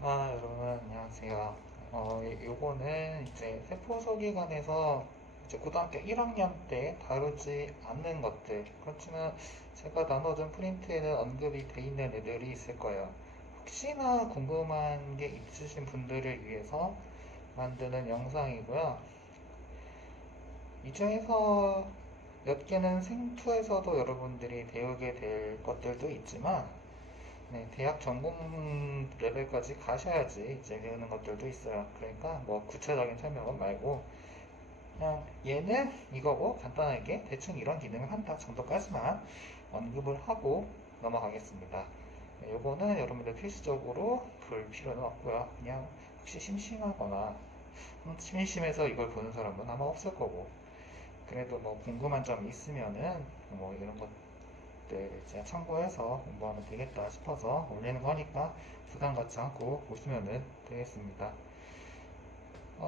여러분 안녕하세요. 요거는 이제 세포소기관에서 이제 고등학교 1학년 때 다루지 않는 것들, 그렇지만 제가 나눠준 프린트에는 언급이 돼 있는 애들이 있을 거예요. 혹시나 궁금한 게 있으신 분들을 위해서 만드는 영상이고요. 이 중에서 몇 개는 생투에서도 여러분들이 배우게 될 것들도 있지만, 네, 대학 전공 레벨까지 가셔야지 이제 배우는 것들도 있어요. 그러니까 뭐 구체적인 설명은 말고 그냥 얘는 이거고 간단하게 대충 이런 기능을 한다 정도까지만 언급을 하고 넘어가겠습니다. 네, 요거는 여러분들 필수적으로 볼 필요는 없고요. 그냥 혹시 심심하거나 심심해서 이걸 보는 사람은 아마 없을 거고, 그래도 뭐 궁금한 점이 있으면은 뭐 이런 것들 제가 참고해서 공부하면 되겠다 싶어서 올리는 거니까 부담 갖지 않고 보시면 되겠습니다.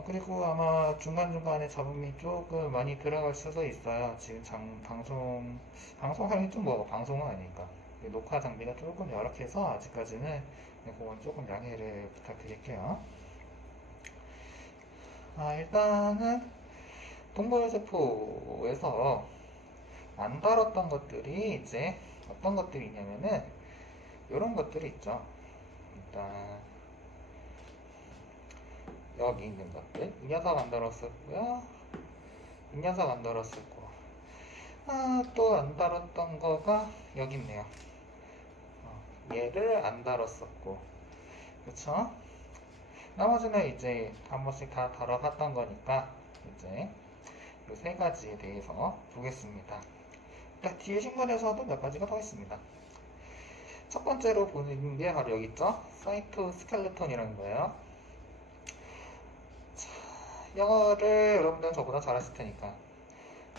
그리고 아마 중간중간에 잡음이 조금 많이 들어갈 수도 있어요. 지금 방송하기 좀 뭐, 방송은 아니니까. 녹화 장비가 조금 열악해서 아직까지는 그건 조금 양해를 부탁드릴게요. 일단은 동물세포에서 안 다뤘던 것들이 이제 어떤 것들이 있냐면은 이런 것들이 있죠. 일단 여기 있는 것들 이 녀석 안 다뤘었고요. 이 녀석 안 다뤘었고, 또 안 다뤘던 거가 여기 있네요. 얘를 안 다뤘었고, 그쵸? 나머지는 이제 한 번씩 다 다뤄봤던 거니까 이제 이 세 가지에 대해서 보겠습니다. 일단 뒤에 신문에서도 몇 가지가 더 있습니다. 첫 번째로 보는 게 바로 여기 있죠? 사이토스켈레톤이라는 거예요. 영어를 여러분들은 저보다 잘하실 테니까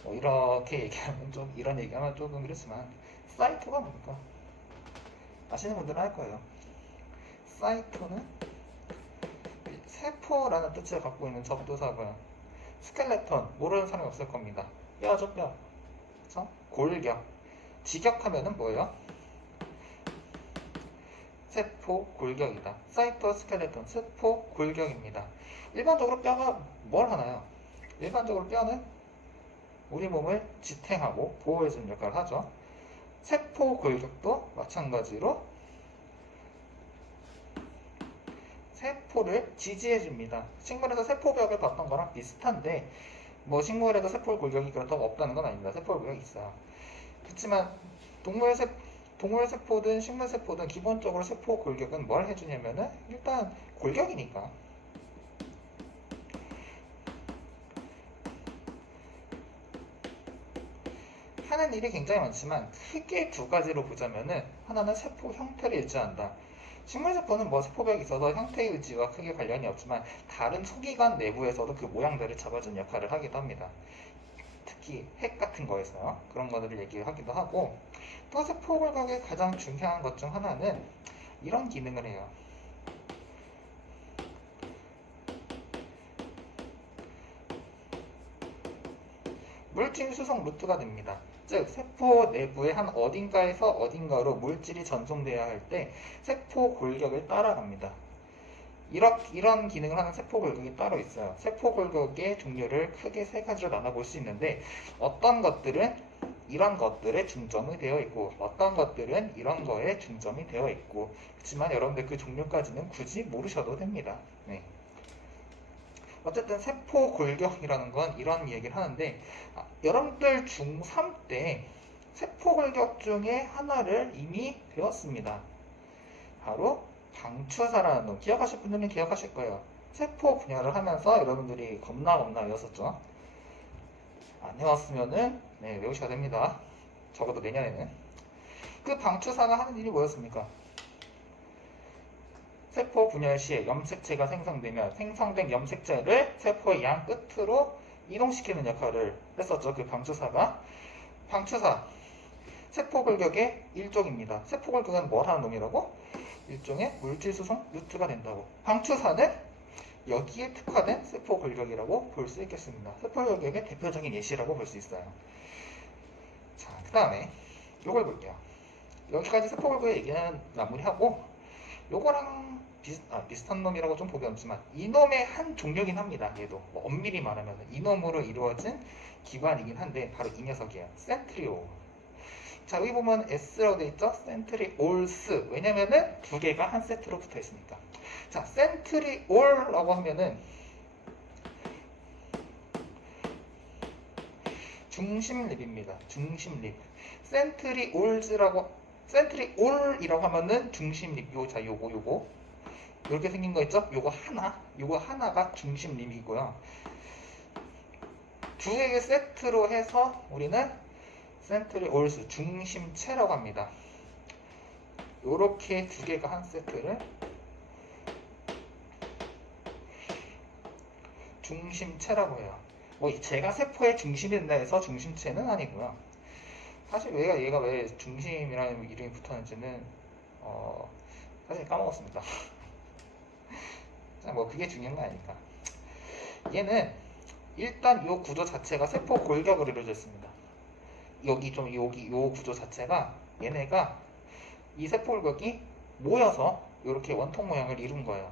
뭐 이렇게 얘기하면 좀 이런 얘기하면 조금 그렇지만, 사이토가 뭡니까? 아시는 분들은 알 거예요. 사이토는 세포라는 뜻을 갖고 있는 접두사고요. 스켈레톤 모르는 사람이 없을 겁니다. 뼈죠, 뼈. 그쵸? 골격. 직역하면은 뭐예요? 세포 골격이다. 사이토스켈레톤 세포 골격입니다. 일반적으로 뼈가 뭘 하나요? 일반적으로 뼈는 우리 몸을 지탱하고 보호해주는 역할을 하죠. 세포 골격도 마찬가지로 세포를 지지해줍니다. 식물에서 세포벽을 봤던 거랑 비슷한데, 뭐 식물에도 세포 골격이 그렇다고 없다는 건 아닙니다. 세포 골격이 있어요. 그렇지만 동물 세 동물 세포든 식물 세포든 기본적으로 세포 골격은 뭘 해주냐면은 일단 골격이니까 하는 일이 굉장히 많지만 크게 두 가지로 보자면은, 하나는 세포 형태를 유지한다. 식물세포는 뭐 세포벽이 있어서 형태 유지와 크게 관련이 없지만 다른 소기관 내부에서도 그 모양들을 잡아주는 역할을 하기도 합니다. 특히 핵 같은 거에서요. 그런 것들을 얘기하기도 하고, 또 세포 골격의 가장 중요한 것 중 하나는 이런 기능을 해요. 물질 수송 루트가 됩니다. 즉 세포 내부의 한 어딘가에서 어딘가로 물질이 전송돼야 할 때 세포 골격을 따라갑니다. 이런 기능을 하는 세포 골격이 따로 있어요. 세포 골격의 종류를 크게 세 가지로 나눠볼 수 있는데, 어떤 것들은 이런 것들에 중점이 되어 있고 어떤 것들은 이런 거에 중점이 되어 있고, 그렇지만 여러분들 그 종류까지는 굳이 모르셔도 됩니다. 네. 어쨌든 세포 골격이라는 건 이런 얘기를 하는데, 여러분들 중3 때 세포 골격 중에 하나를 이미 배웠습니다. 바로 방추사라는 놈. 기억하실 분들은 기억하실 거예요. 세포 분야를 하면서 여러분들이 겁나 외웠었죠. 안 외웠으면은 네, 외우셔야 됩니다. 적어도 내년에는. 그 방추사가 하는 일이 뭐였습니까? 세포 분열 시에 염색체가 생성되면 생성된 염색체를 세포의 양 끝으로 이동시키는 역할을 했었죠. 그 방추사가. 방추사, 세포 골격의 일종입니다. 세포 골격은 뭘 하는 놈이라고? 일종의 물질 수송 루트가 된다고. 방추사는 여기에 특화된 세포 골격이라고 볼 수 있겠습니다. 세포 골격의 대표적인 예시라고 볼 수 있어요. 자, 그 다음에 이걸 볼게요. 여기까지 세포 골격의 얘기는 마무리하고, 요거랑 비슷한 놈이라고 좀 보기 어렵지만 이놈의 한 종류긴 합니다. 얘도 뭐 엄밀히 말하면 이놈으로 이루어진 기관이긴 한데 바로 이 녀석이에요. 센트리올. 자, 여기 보면 S라고 되어 있죠? 센트리올스. 왜냐면은 두 개가 한 세트로 붙어 있으니까. 자, 센트리올라고 하면은 중심립입니다. 중심립. 센트리올이라고 하면은 중심립. 요거 이렇게 생긴 거 있죠? 요거 하나가 중심립이고요. 두 개의 세트로 해서 우리는 센트리올스 중심체라고 합니다. 요렇게 두 개가 한 세트를 중심체라고 해요. 뭐 제가 세포의 중심이 된다 해서 중심체는 아니고요. 사실 얘가 왜 중심이라는 이름이 붙었는지는 사실 까먹었습니다. 뭐 그게 중요한 거 아니니까. 얘는 일단 요 구조 자체가 세포 골격으로 이루어져 있습니다. 요 구조 자체가 얘네가 이 세포 골격이 모여서 이렇게 원통 모양을 이룬 거예요.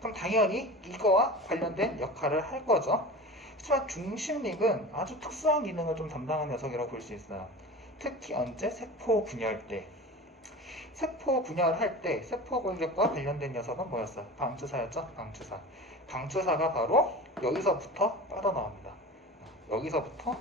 그럼 당연히 이거와 관련된 역할을 할 거죠. 하지만 중심립은 아주 특수한 기능을 좀 담당하는 녀석이라고 볼 수 있어요. 특히 언제? 세포 분열 때. 세포 분열할 때 세포 골격과 관련된 녀석은 뭐였어요? 방추사였죠? 방추사. 방추사가 바로 여기서부터 빠져나옵니다. 여기서부터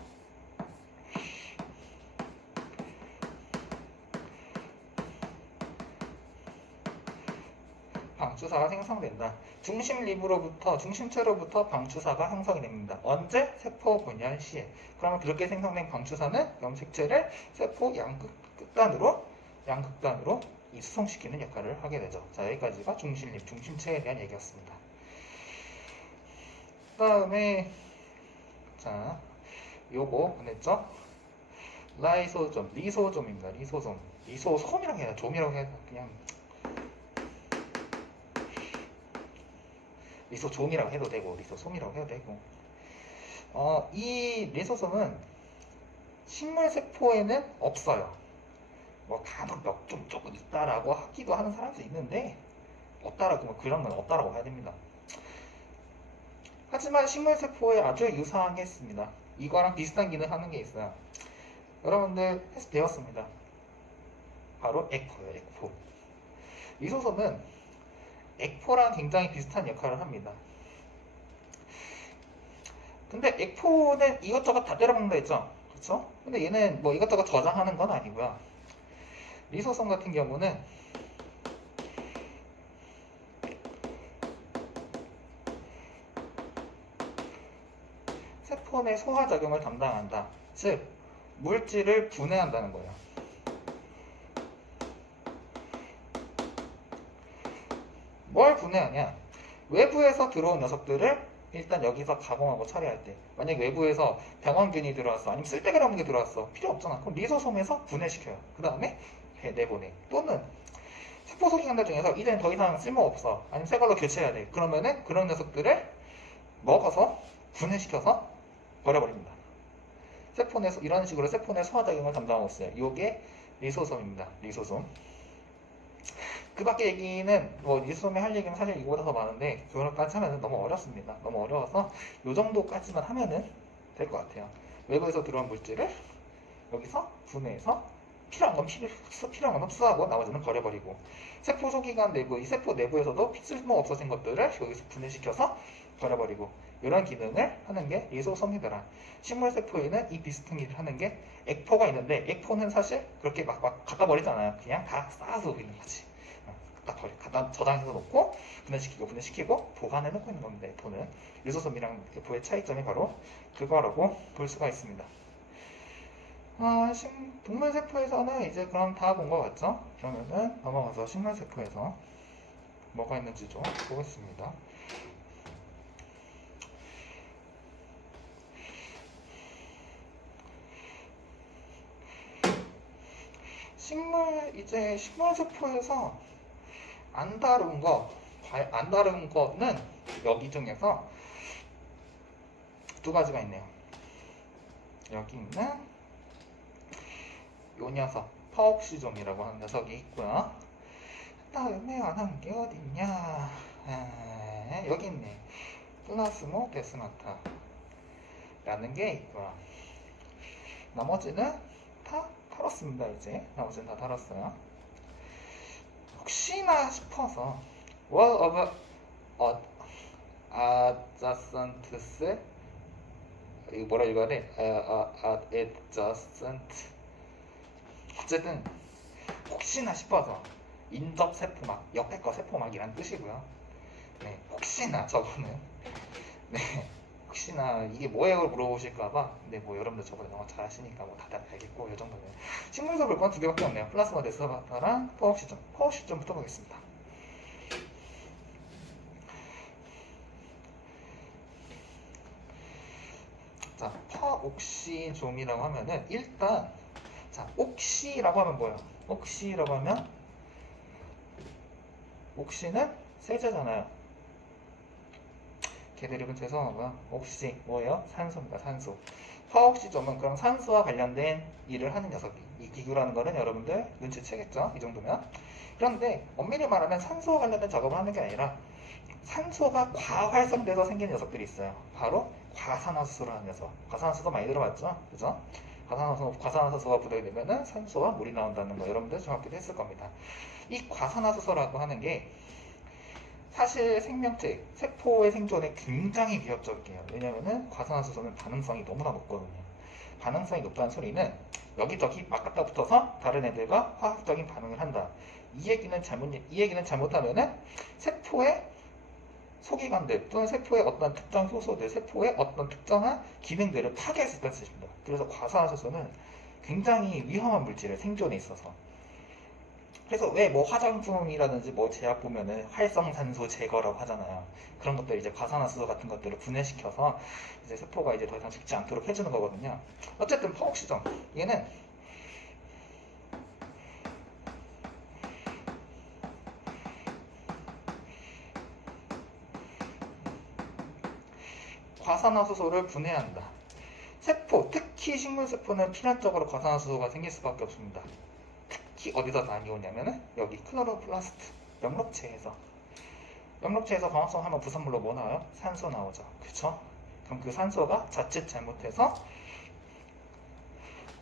방추사가 생성된다. 중심체로부터 방추사가 형성이 됩니다. 언제? 세포 분열 시에. 그러면 그렇게 생성된 방추사는 염색체를 세포 양극단으로 수송시키는 역할을 하게 되죠. 자, 여기까지가 중심립, 중심체에 대한 얘기였습니다. 그 다음에 자, 요거 보냈죠? 리소좀입니다. 리소솜이라고 해야 좀이라고 해야 그냥 리소좀이라고 해도 되고 리소솜이라고 해도 되고 이 리소솜은 식물 세포에는 없어요. 뭐 간혹 조금 있다라고 하기도 하는 사람도 있는데 없다라고 뭐 그런 건 없다라고 해야 됩니다. 하지만 식물 세포에 아주 유사한 게 있습니다. 이거랑 비슷한 기능 하는 게 있어요. 여러분들 해서 배웠습니다. 바로 액포예요. 액포. 리소솜은 액포랑 굉장히 비슷한 역할을 합니다. 근데 액포는 이것저것 다 때려먹는다 했죠? 그렇죠? 근데 얘는 뭐 이것저것 저장하는 건 아니고요. 리소솜 같은 경우는 세포 내 소화작용을 담당한다. 즉, 물질을 분해한다는 거예요. 뭘 분해하냐? 외부에서 들어온 녀석들을 일단 여기서 가공하고 처리할 때, 만약에 외부에서 병원균이 들어왔어, 아니면 쓸데기 없는 게 들어왔어, 필요 없잖아. 그럼 리소솜에서 분해시켜요. 그 다음에 내보내. 또는 세포 소기관들 중에서 이제는 더 이상 쓸모없어, 아니면 새 걸로 교체해야 돼. 그러면은 그런 녀석들을 먹어서 분해시켜서 버려버립니다. 세포 내 이런 식으로 세포 내 소화작용을 담당하고 있어요. 이게 리소솜입니다. 리소솜. 그 밖에 얘기는 뭐 리소솜이 할 얘기는 사실 이거보다 더 많은데 그거까지 하면 너무 어렵습니다. 너무 어려워서 이 정도까지만 하면은 될 것 같아요. 외부에서 들어온 물질을 여기서 분해해서 필요한 건 흡수하고 나머지는 버려버리고, 세포 소기관 내부, 이 세포 내부에서도 쓸모 없어진 것들을 여기서 분해시켜서 버려버리고, 이런 기능을 하는 게 리소솜이더라. 식물 세포에는 이 비슷한 일을 하는 게 액포가 있는데, 액포는 사실 그렇게 막 갖다 버리잖아요. 그냥 다 쌓아서 있는 거지. 갖다 저장해서 놓고 분해시키고 보관해 놓고 있는 겁니다. 액포는. 리소솜이랑 액포의 차이점이 바로 그거라고 볼 수가 있습니다. 동물 세포에서는 이제 그럼 다 본 것 같죠? 그러면은 넘어가서 식물 세포에서 뭐가 있는지 좀 보겠습니다. 식물 세포에서 안 다룬 거는 여기 중에서 두 가지가 있네요. 여기 있는 요 녀석, 파옥시좀이라고 하는 녀석이 있고요. 다음에 안 한 게 어딨냐? 여기 있네. 플라스모 데스마타 라는 게 있고요. 나머지는 다 다뤘습니다. 이제 나머지는 다 다뤘어요. 혹시나 싶어서 What of adjacents, 이거 뭐라 읽어야 돼? adjacent. 어쨌든 혹시나 싶어서 인접 세포막, 옆에 거 세포막이란 뜻이고요. 네, 혹시나 저거는 네, 혹시나 이게 뭐예요? 물어보실까봐. 근데 뭐 여러분들 저번에 영어 잘 하시니까 뭐 다들 알겠고, 이 정도면. 식물에서 볼 건 두 개밖에 없네요. 플라스마 데스마타랑 퍼옥 시점. 퍼옥 시점부터 보겠습니다. 자, 퍼옥시좀이라고 하면은 일단 자, 옥시라고 하면 뭐예요? 옥시라고 하면 옥시는 세제잖아요. 개드립은 죄송하고요. 옥시 뭐예요? 산소입니다. 산소. 퍼옥시점은 그럼 산소와 관련된 일을 하는 녀석이. 이 기구라는 거는 여러분들 눈치채겠죠? 이 정도면. 그런데 엄밀히 말하면 산소와 관련된 작업을 하는 게 아니라 산소가 과활성돼서 생긴 녀석들이 있어요. 바로 과산화수소를 하는 녀석. 과산화수소 많이 들어봤죠? 그죠? 과산화수소가 부족이 되면은 산소와 물이 나온다는 거 여러분들 정확히 했을 겁니다. 이 과산화수소라고 하는 게 사실 생명체, 세포의 생존에 굉장히 위협적이에요. 왜냐면은 과산화수소는 반응성이 너무나 높거든요. 반응성이 높다는 소리는 여기저기 막 갖다 붙어서 다른 애들과 화학적인 반응을 한다. 이 얘기는 잘못하면은 세포의 소기관들 또는 세포의 어떤 특정 효소들, 세포의 어떤 특정한 기능들을 파괴할 수 있다는 뜻입니다. 그래서 과산화수소는 굉장히 위험한 물질을 생존에 있어서. 그래서 왜 뭐 화장품이라든지 뭐 제약 보면은 활성산소 제거라고 하잖아요. 그런 것들 이제 과산화수소 같은 것들을 분해시켜서 이제 세포가 이제 더 이상 죽지 않도록 해주는 거거든요. 어쨌든 퍼옥시점 얘는 과산화수소를 분해한다. 세포, 특히 식물세포는 필연적으로 과산화수소가 생길 수밖에 없습니다. 특히 어디서 많이 오냐면은 여기 클로로플라스트, 영록체에서 광합성 하면 부산물로 뭐 나와요? 산소 나오죠. 그쵸? 그럼 그 산소가 자칫 잘못해서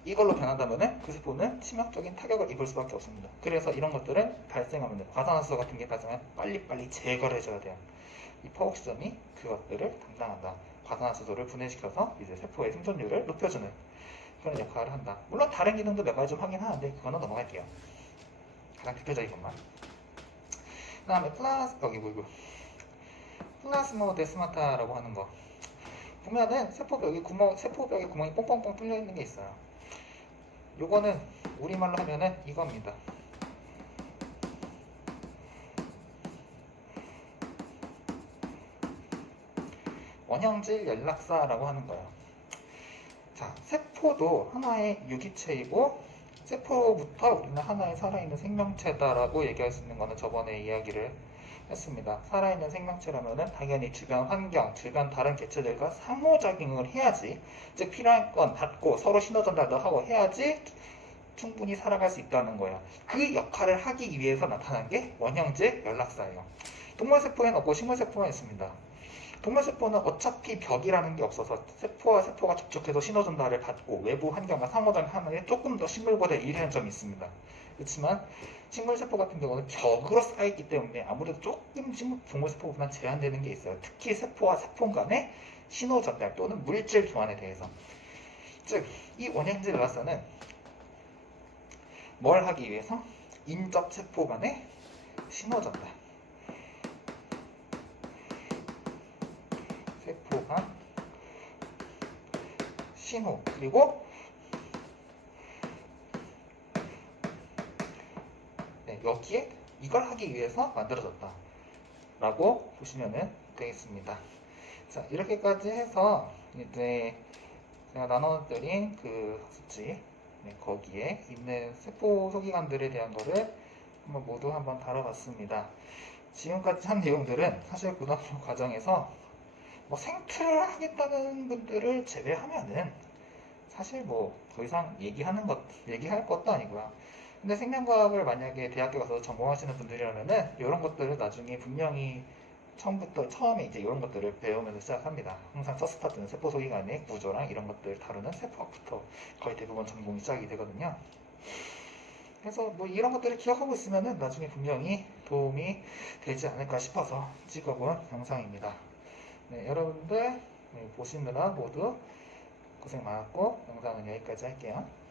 이걸로 변한다면은 그 세포는 치명적인 타격을 입을 수밖에 없습니다. 그래서 이런 것들은 발생하면 과산화수소 같은 게 발생하면 빨리빨리 제거를 해줘야 돼요. 이 퍼옥시점이 그것들을 담당한다. 과산화수소를 분해시켜서 이제 세포의 생존율을 높여주는 그런 역할을 한다. 물론 다른 기능도 몇 가지 좀 하긴 하는데 그거는 넘어갈게요. 가장 대표적인 것만. 그 다음에 플라스모 데스마타라고 하는 거 보면은 세포벽에 구멍이 뻥뻥뻥 뚫려 있는 게 있어요. 요거는 우리말로 하면은 이겁니다. 원형질 연락사라고 하는 거예요. 자, 세포도 하나의 유기체이고 세포부터 우리는 하나의 살아있는 생명체다라고 얘기할 수 있는 거는 저번에 이야기를 했습니다. 살아있는 생명체라면은 당연히 주변 환경, 주변 다른 개체들과 상호작용을 해야지, 즉 필요한 건 받고 서로 신호 전달도 하고 해야지 충분히 살아갈 수 있다는 거예요. 그 역할을 하기 위해서 나타난 게 원형질 연락사예요. 동물세포에는 없고 식물세포만 있습니다. 동물세포는 어차피 벽이라는 게 없어서 세포와 세포가 접촉해서 신호 전달을 받고 외부 환경과 상호작용하는 게 조금 더 식물보다 유리한 점이 있습니다. 그렇지만 식물세포 같은 경우는 벽으로 쌓여있기 때문에 아무래도 조금 동물세포보다 제한되는 게 있어요. 특히 세포와 세포 간의 신호 전달 또는 물질 교환에 대해서. 즉, 이 원형질 연락사는 뭘 하기 위해서? 인접 세포 간의 신호 전달. 세포 간 신호, 그리고 여기에 이걸 하기 위해서 만들어졌다 라고 보시면 되겠습니다. 자, 이렇게까지 해서 이제 제가 나눠드린 그 학습지 거기에 있는 세포 소기관들에 대한 거를 모두 한번 다뤄봤습니다. 지금까지 한 내용들은 사실 고등학교 과정에서 뭐 생틀을 하겠다는 분들을 제외하면은 사실 뭐 더 이상 얘기할 것도 아니고요. 근데 생명과학을 만약에 대학교 가서 전공하시는 분들이라면은 이런 것들을 나중에 분명히 처음에 이제 이런 것들을 배우면서 시작합니다. 항상 첫 스타트는 세포소기관의 구조랑 이런 것들을 다루는 세포학부터 거의 대부분 전공이 시작이 되거든요. 그래서 뭐 이런 것들을 기억하고 있으면은 나중에 분명히 도움이 되지 않을까 싶어서 찍어본 영상입니다. 네, 여러분들 보시느라 모두 고생 많았고 영상은 여기까지 할게요.